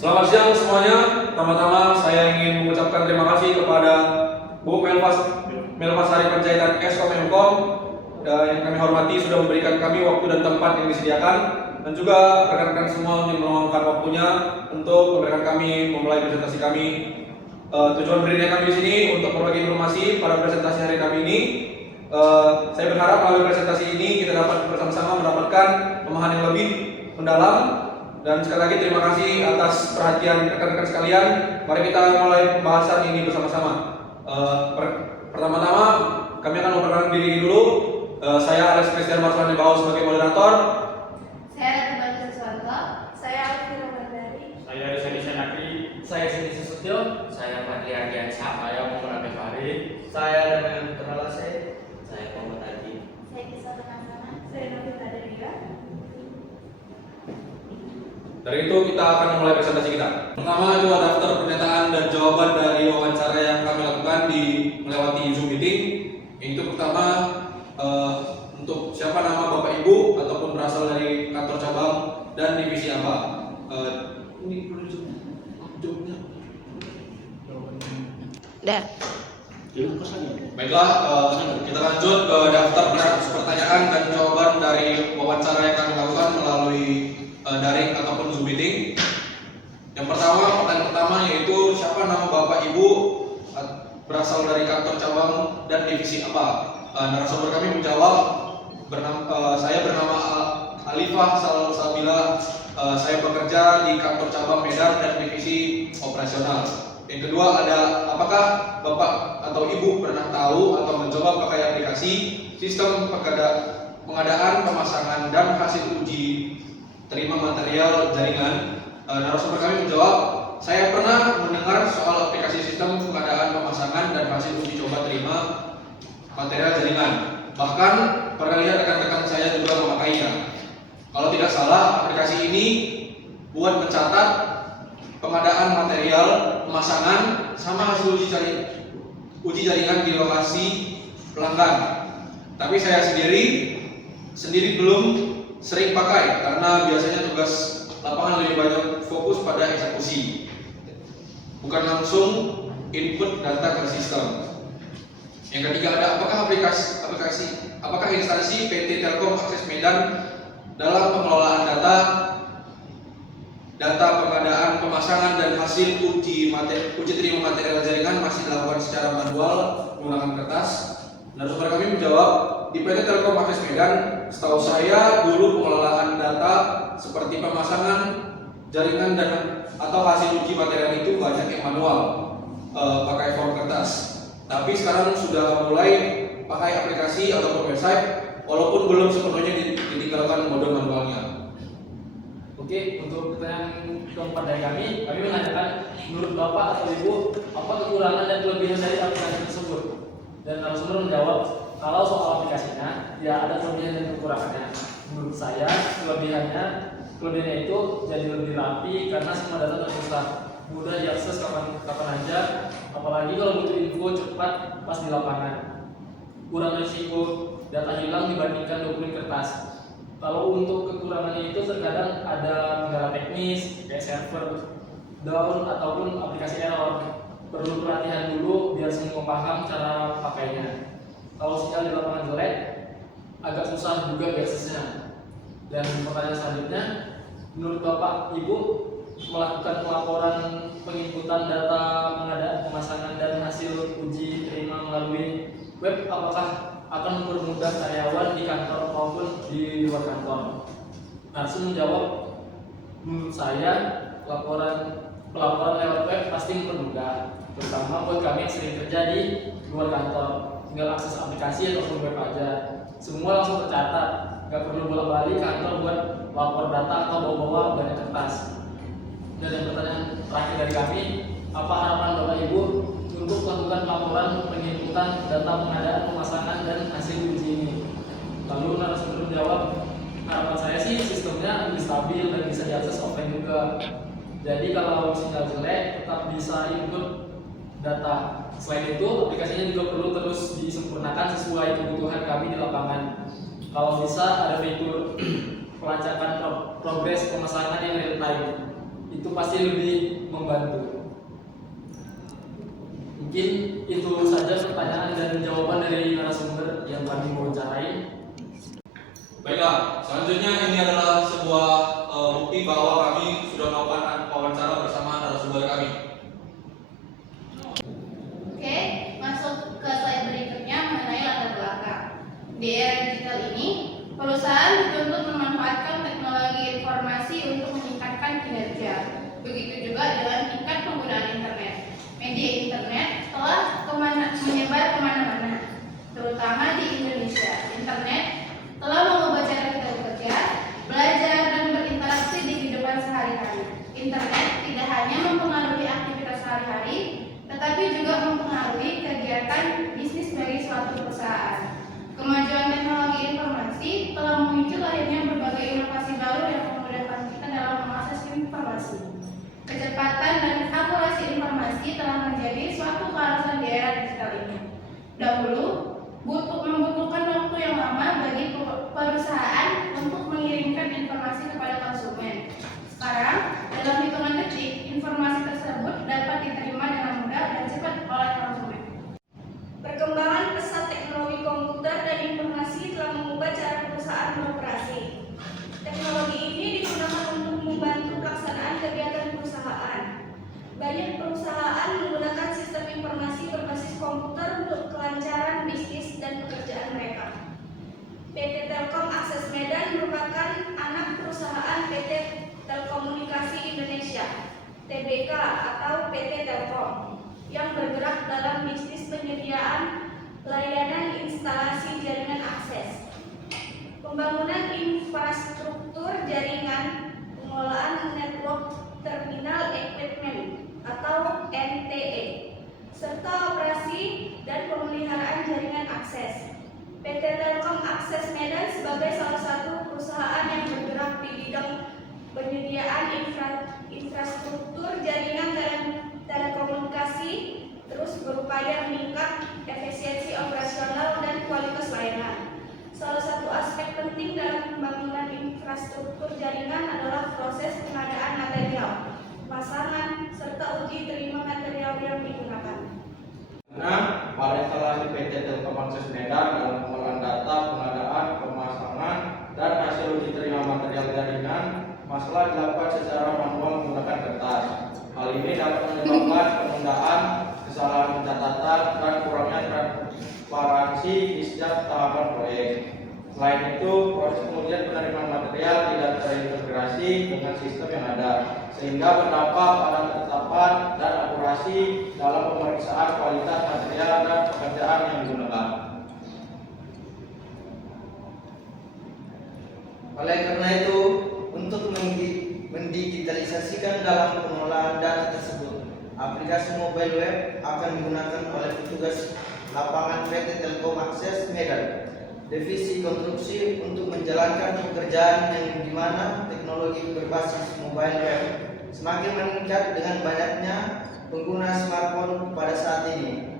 Selamat siang semuanya. Pertama-tama saya ingin mengucapkan terima kasih kepada Bu Melvasari Panjaitan Eskom yang kami hormati sudah memberikan kami waktu dan tempat yang disediakan, dan juga rekan-rekan semua yang meluangkan waktunya untuk memberikan kami memulai presentasi kami. Tujuan berdirinya kami di sini untuk berbagi informasi pada presentasi hari kami ini. Saya berharap melalui presentasi ini kita dapat bersama-sama mendapatkan pemahaman yang lebih mendalam. Dan sekali lagi terima kasih atas perhatian rekan-rekan sekalian. Mari kita mulai pembahasan ini bersama-sama. Pertama-tama kami akan memperkenalkan diri dulu. Saya Alex Christian Marsani Bau sebagai moderator. Saya Ratu Batu Siswanto. Saya Alvira Mandari. Saya Seni Senakri. Saya Sini Susutyo. Saya Fadli Ardiansyah. Saya Muhammad Abid Farid. Saya Damayan Putra Lase. Saya Muhammad Adi. Saya Kisah Tenang. Saya Novita Delia. Dari itu kita akan memulai presentasi kita. Pertama itu daftar pernyataan dan jawaban dari wawancara yang kami lakukan di melewati Zoom meeting. Itu pertama untuk siapa nama Bapak Ibu ataupun berasal dari kantor cabang dan divisi apa. Ini perlu jawabnya. Dah. Baiklah, kita lanjut ke daftar pertanyaan dan jawaban dari wawancara yang kami lakukan melalui daring ataupun Zoom meeting. Yang pertama, pertanyaan pertama yaitu siapa nama Bapak Ibu berasal dari kantor cabang dan divisi apa? Narasumber kami menjawab, saya bernama Alifah Salsabila, saya bekerja di kantor cabang Medan dan divisi operasional. Yang kedua ada, apakah Bapak atau Ibu pernah tahu atau mencoba pakai aplikasi sistem pengadaan, pemasangan dan hasil uji terima material jaringan? Narasumber kami menjawab, saya pernah mendengar soal aplikasi sistem pengadaan, pemasangan dan hasil uji coba terima material jaringan. Bahkan pernah lihat rekan-rekan saya juga memakainya. Kalau tidak salah, aplikasi ini buat mencatat pengadaan material, pemasangan, sama hasil uji jaringan di lokasi pelanggan. Tapi saya sendiri belum sering pakai karena biasanya tugas lapangan lebih banyak fokus pada eksekusi, bukan langsung input data ke sistem. Yang ketiga ada, apakah instansi PT Telkom Akses Medan dalam pengelolaan data pengadaan, pemasangan dan hasil uji terima material jaringan masih dilakukan secara manual menggunakan kertas? Narasumber kami menjawab, di PT Telkom Akses Medan, setahu saya dulu pengelolaan data seperti pemasangan jaringan dan atau hasil uji material itu banyak yang manual, pakai form kertas. Tapi sekarang sudah mulai pakai aplikasi ataupun website, walaupun belum sepenuhnya ditinggalkan mode manualnya. Oke, untuk pertanyaan keempat dari kami menanyakan menurut Bapak atau Ibu apa kekurangan dan kelebihan dari aplikasi tersebut? Dan narasumber menjawab, kalau soal aplikasinya ya ada kelebihan dan kekurangannya. Menurut saya kelebihannya itu jadi lebih rapi karena semua data terpusat, mudah diakses kapan aja, apalagi kalau butuh info cepat pas di lapangan. Kurang risiko data hilang dibandingkan dokumen kertas. Kalau untuk kekurangannya itu terkadang ada kendala teknis kayak server down ataupun aplikasi error. Perlu pelatihan dulu biar semua paham cara pakainya. Kalau sinyal di lapangan jelek, agak susah juga diaksesnya. Dan pertanyaan selanjutnya, menurut Bapak Ibu melakukan pelaporan penginputan data pengadaan, pemasangan dan hasil uji terima melalui web, apakah akan mempermudah karyawan di kantor maupun di luar kantor? Langsung menjawab, menurut saya pelaporan lewat web pasti mempermudah, terutama buat kami yang sering kerja di luar kantor. Tinggal akses aplikasi ataupun web aja, semua langsung tercatat, nggak perlu bolak-balik kantor buat lapor data atau bawa-bawa banyak kertas. Dan yang pertanyaan terakhir dari kami, apa harapan Bapak Ibu untuk melakukan laporan penginputan data pengadaan, pemasangan dan hasil uji ini? Lalu narasumber menjawab, harapan saya sih sistemnya lebih stabil dan bisa diakses offline juga. Jadi kalau sinyal jelek tetap bisa input data. Selain itu, aplikasinya juga perlu terus disempurnakan sesuai kebutuhan kami di lapangan. Kalau bisa ada fitur pelacakan progres pemasangan yang real time. itu pasti lebih membantu. Mungkin itu saja pertanyaan dan jawaban dari narasumber yang kami wawancarai. Baiklah, selanjutnya ini adalah sebuah bukti bahwa kami sudah melakukan wawancara bersama narasumber kami. Oke, masuk ke slide berikutnya mengenai latar belakang. Di era digital ini, perusahaan dituntut memanfaatkan teknologi informasi untuk meningkatkan kinerja. Begitu juga dengan tingkat penggunaan internet. Media internet telah menyebar kemana-mana, terutama di Indonesia. Internet telah mengubah cara kita bekerja, belajar, dan berinteraksi di kehidupan sehari-hari. Internet tidak hanya mempengaruhi aktivitas sehari-hari, tetapi juga mempengaruhi kegiatan bisnis bagi suatu perusahaan. Kemajuan teknologi informasi telah memicu lahirnya berbagai inovasi baru yang memudahkan kita dalam mengakses informasi. Kecepatan dan akurasi informasi telah menjadi suatu keharusan di era digital ini. Dahulu, membutuhkan waktu yang lama bagi perusahaan untuk mengirimkan informasi kepada konsumen. Sekarang, dalam hitungan detik, informasi tersebut dapat diterima dengan mudah dan cepat oleh konsumen. Perkembangan pesat teknologi komputer dan informasi telah mengubah cara perusahaan beroperasi. Teknologi ini digunakan untuk membantu pelaksanaan kegiatan perusahaan. Banyak perusahaan menggunakan sistem informasi berbasis komputer untuk kelancaran bisnis dan pekerjaan mereka. PT Telkom Akses Medan merupakan anak perusahaan PT Telekomunikasi Indonesia (TBK) atau PT Telkom yang bergerak dalam bisnis penyediaan layanan instalasi jaringan akses, pembangunan infrastruktur jaringan, pengelolaan network terminal equipment atau NTE, serta operasi dan pemeliharaan jaringan akses. PT Telkom Akses Medan sebagai salah satu perusahaan yang bergerak di bidang penyediaan infrastruktur jaringan telekomunikasi terus berupaya meningkat efisiensi operasional dan kualitas layanan. Salah satu aspek penting dalam pembangunan infrastruktur jaringan adalah proses pengadaan material, pemasangan, serta uji terima material yang digunakan. Nah, pada instalasi PT Telkom Akses Medan dalam pengolahan data, pengadaan, pemasangan, dan hasil uji terima material jaringan, masalah dilakukan secara manual menggunakan kertas. Hal ini dapat menyebabkan penundaan, kesalahan pencatatan, dan kurangnya transparansi di setiap tahapan proyek. Selain itu, proses kemudian penerimaan material tidak terintegrasi dengan sistem yang ada, sehingga berdampak pada ketetapan dan akurasi dalam pemeriksaan kualitas material dan pekerjaan yang digunakan. Oleh karena itu, untuk mendigitalisasikan dalam pengelolaan data tersebut, aplikasi mobile web akan digunakan oleh petugas lapangan PT Telkom Akses Medan Divisi Konstruksi untuk menjalankan pekerjaan yang di mana teknologi berbasis mobile web semakin meningkat dengan banyaknya pengguna smartphone pada saat ini.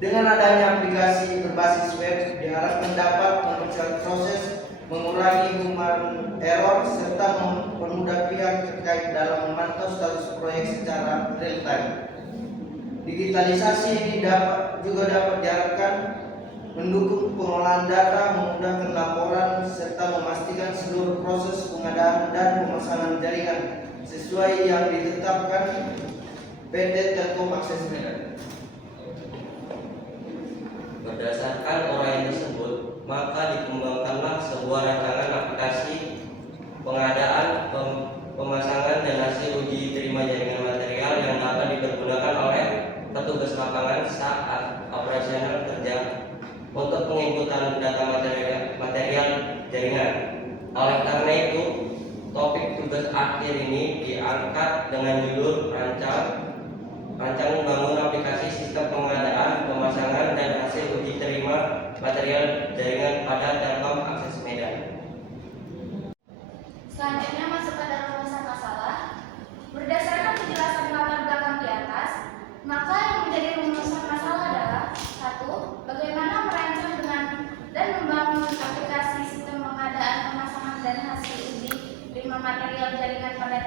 Dengan adanya aplikasi berbasis web diharapkan dapat mempercepat proses, mengurangi human error, serta mempermudah pihak terkait dalam memantau status proyek secara real time. Digitalisasi ini juga dapat diharapkan mendukung pengolahan data, memudahkan laporan, serta memastikan seluruh proses pengadaan dan pemasangan jaringan sesuai yang ditetapkan PT Telkom Akses Medan. Berdasarkan uraian tersebut, maka dikembangkanlah sebuah rancangan aplikasi pengadaan, pemasangan, dan hasil uji terima jaringan material yang dapat dipergunakan oleh petugas lapangan saat operasional kerja untuk penginputan data material jaringan. Oleh karena itu, topik tugas akhir ini diangkat dengan judul Rancang membangun aplikasi sistem pengadaan, pemasangan, dan hasil uji terima material jaringan pada Telkom Akses Medan. Selanjutnya masuk ke dalam rumusan masalah. Berdasarkan penjelasan latar belakang di atas, maka yang menjadi rumusan masalah adalah 1. Bagaimana merancang dan membangun aplikasi sistem pengadaan, pemasangan, dan hasil uji terima material jaringan pada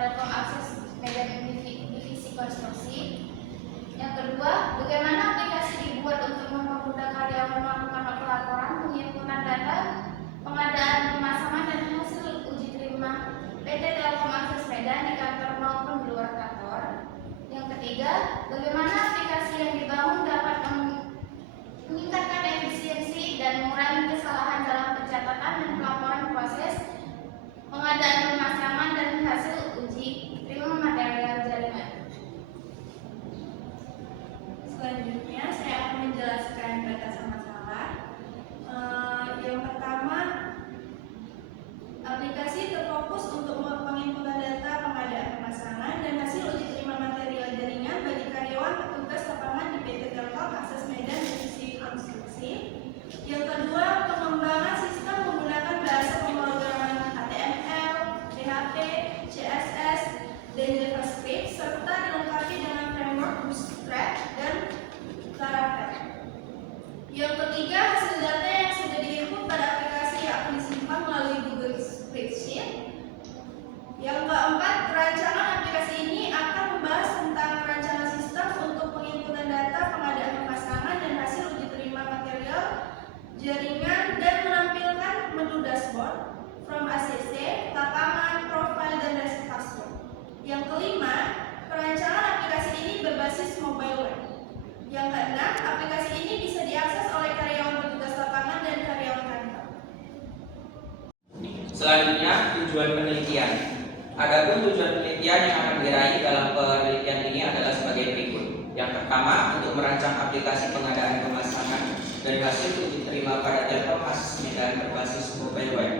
dan penelitian yang akan diraih dalam penelitian ini adalah sebagai berikut. Yang pertama, untuk merancang aplikasi pengadaan pemasangan dari hasil uji terima pada Telkom Akses Medan berbasis mobile web.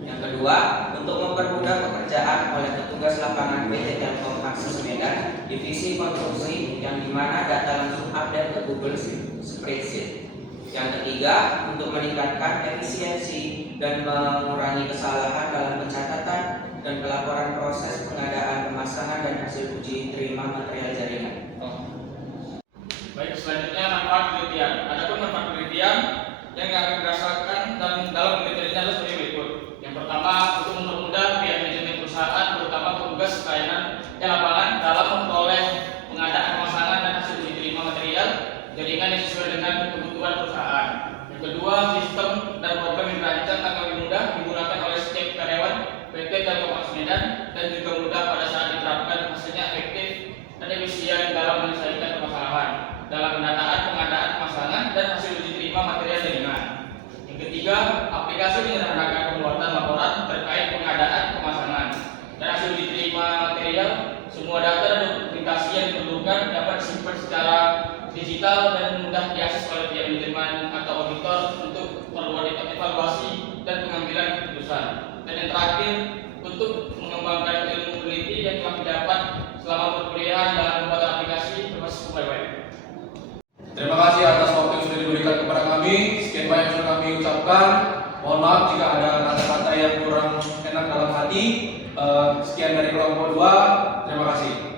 Yang kedua, untuk mempermudah pekerjaan oleh petugas lapangan PT Telkom Akses Medan divisi konstruksi yang dimana data langsung update ke Google Spreadsheet. Yang ketiga, untuk meningkatkan efisiensi dan mengurangi kesalahan dalam pencatatan dan pelaporan proses pengadaan pemasangan dan hasil uji terima material jaringan. Baik, selanjutnya manfaat penelitian. Adapun manfaat penelitian yang akan dirasakan dan dalam penelitian ini adalah sebagai berikut. Yang pertama, untuk mempermudah pihak manajemen perusahaan, terutama petugas pelayanan lapangan dalam memperoleh pengadaan pemasangan dan hasil uji terima material jaringan yang sesuai dengan kebutuhan perusahaan. Yang kedua, sistem dan program yang dirancang akan lebih mudah digunakan oleh setiap karyawan PT Telkom Akses Medan dan juga mudah pada saat diterapkan, hasilnya efektif dan efisien dalam menyelesaikan permasalahan dalam pendataan pengadaan pemasangan dan hasil uji terima material jaringan. Yang ketiga, aplikasi menyederhanakan pembuatan laporan terkait pengadaan pemasangan dan hasil uji terima material. Semua data dan dokumentasi yang diperlukan dapat disimpan secara digital dan mudah diakses oleh pihak manajemen atau auditor untuk keperluan evaluasi dan pengambilan keputusan. Dan yang terakhir, untuk mengembangkan ilmu peneliti yang telah didapat selama perkuliahan dalam membuat aplikasi berbasis mobile web. Terima kasih atas waktu yang sudah diberikan kepada kami. Sekian banyak yang sudah kami ucapkan. Mohon maaf jika ada kata-kata yang kurang enak dalam hati. Sekian dari kelompok 2. Terima kasih.